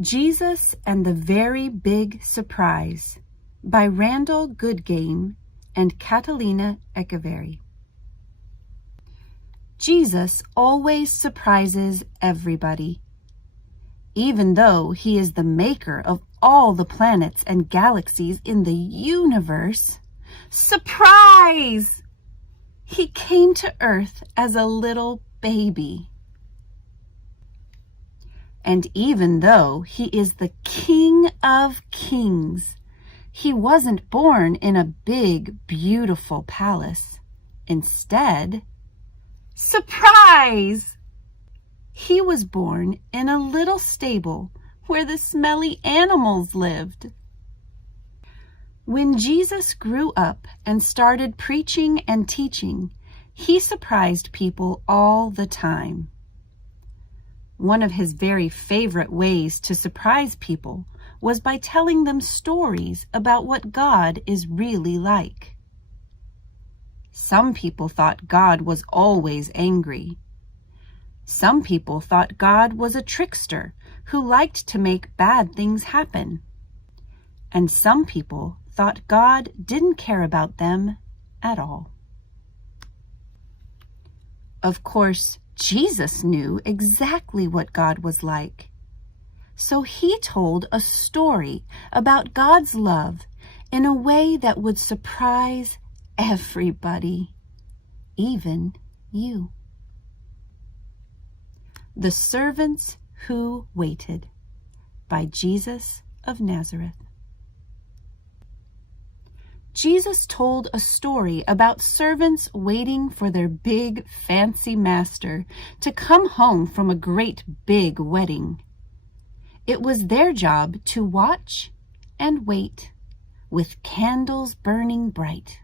Jesus and the Very Big Surprise by Randall Goodgame and Catalina Echeverri. Jesus always surprises everybody. Even though he is the maker of all the planets and galaxies in the universe, surprise! He came to Earth as a little baby. And even though he is the King of Kings, he wasn't born in a big, beautiful palace. Instead, surprise! He was born in a little stable where the smelly animals lived. When Jesus grew up and started preaching and teaching, he surprised people all the time. One of his very favorite ways to surprise people was by telling them stories about what God is really like. Some people thought God was always angry. Some people thought God was a trickster who liked to make bad things happen. And some people thought God didn't care about them at all. Of course, Jesus knew exactly what God was like. So he told a story about God's love in a way that would surprise everybody, even you. The Servants Who Waited by Jesus of Nazareth. Jesus told a story about servants waiting for their big, fancy master to come home from a great, big wedding. It was their job to watch and wait, with candles burning bright.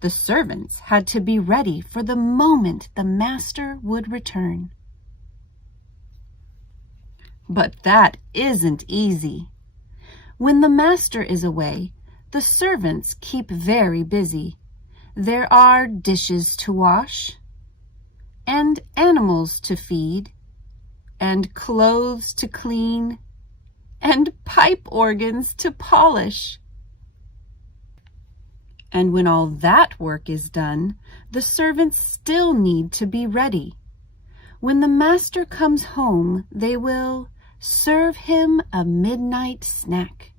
The servants had to be ready for the moment the master would return. But that isn't easy. When the master is away, the servants keep very busy. There are dishes to wash, and animals to feed, and clothes to clean, and pipe organs to polish. And when all that work is done, the servants still need to be ready. When the master comes home, they will serve him a midnight snack,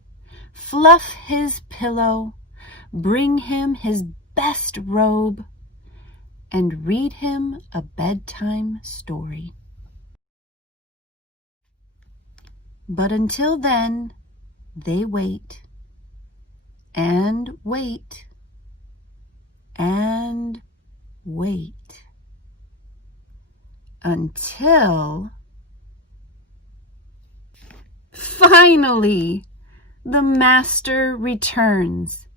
fluff his pillow, bring him his best robe, and read him a bedtime story. But until then, they wait, and wait, and wait, until finally the master returns.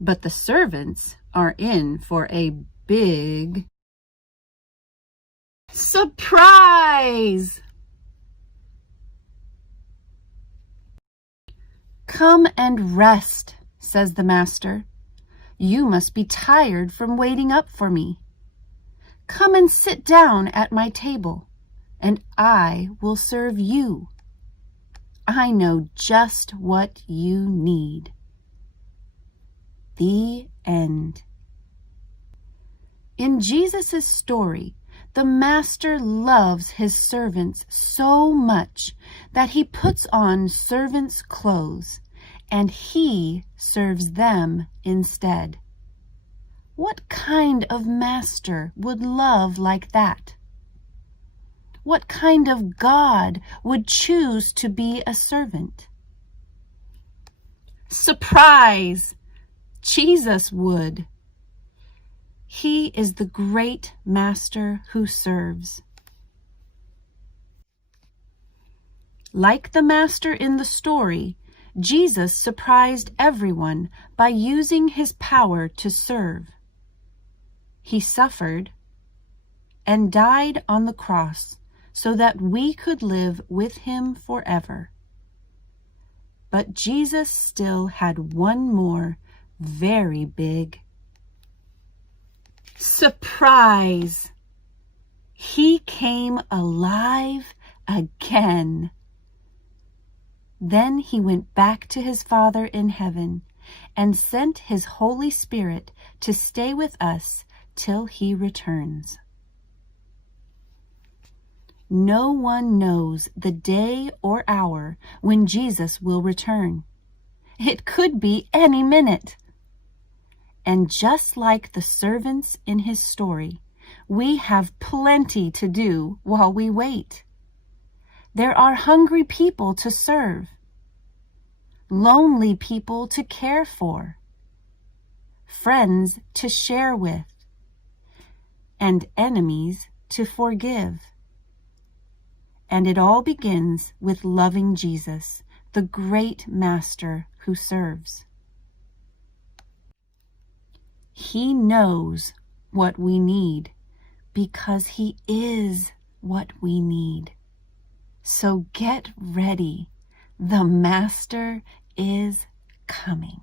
But the servants are in for a big surprise! Come and rest, says the master. You must be tired from waiting up for me. Come and sit down at my table, and I will serve you. I know just what you need. The end. In Jesus' story, the master loves his servants so much that he puts on servants' clothes and he serves them instead. What kind of master would love like that? What kind of God would choose to be a servant? Surprise! Jesus would. He is the great master who serves. Like the master in the story, Jesus surprised everyone by using his power to serve. He suffered and died on the cross so that we could live with him forever. But Jesus still had one more very big surprise. He came alive again. Then he went back to his Father in heaven and sent his Holy Spirit to stay with us till he returns. No one knows the day or hour when Jesus will return. It could be any minute. And just like the servants in his story, we have plenty to do while we wait. There are hungry people to serve, lonely people to care for, friends to share with, and enemies to forgive. And it all begins with loving Jesus, the great Master who serves. He knows what we need because he is what we need. So get ready. The Master is coming.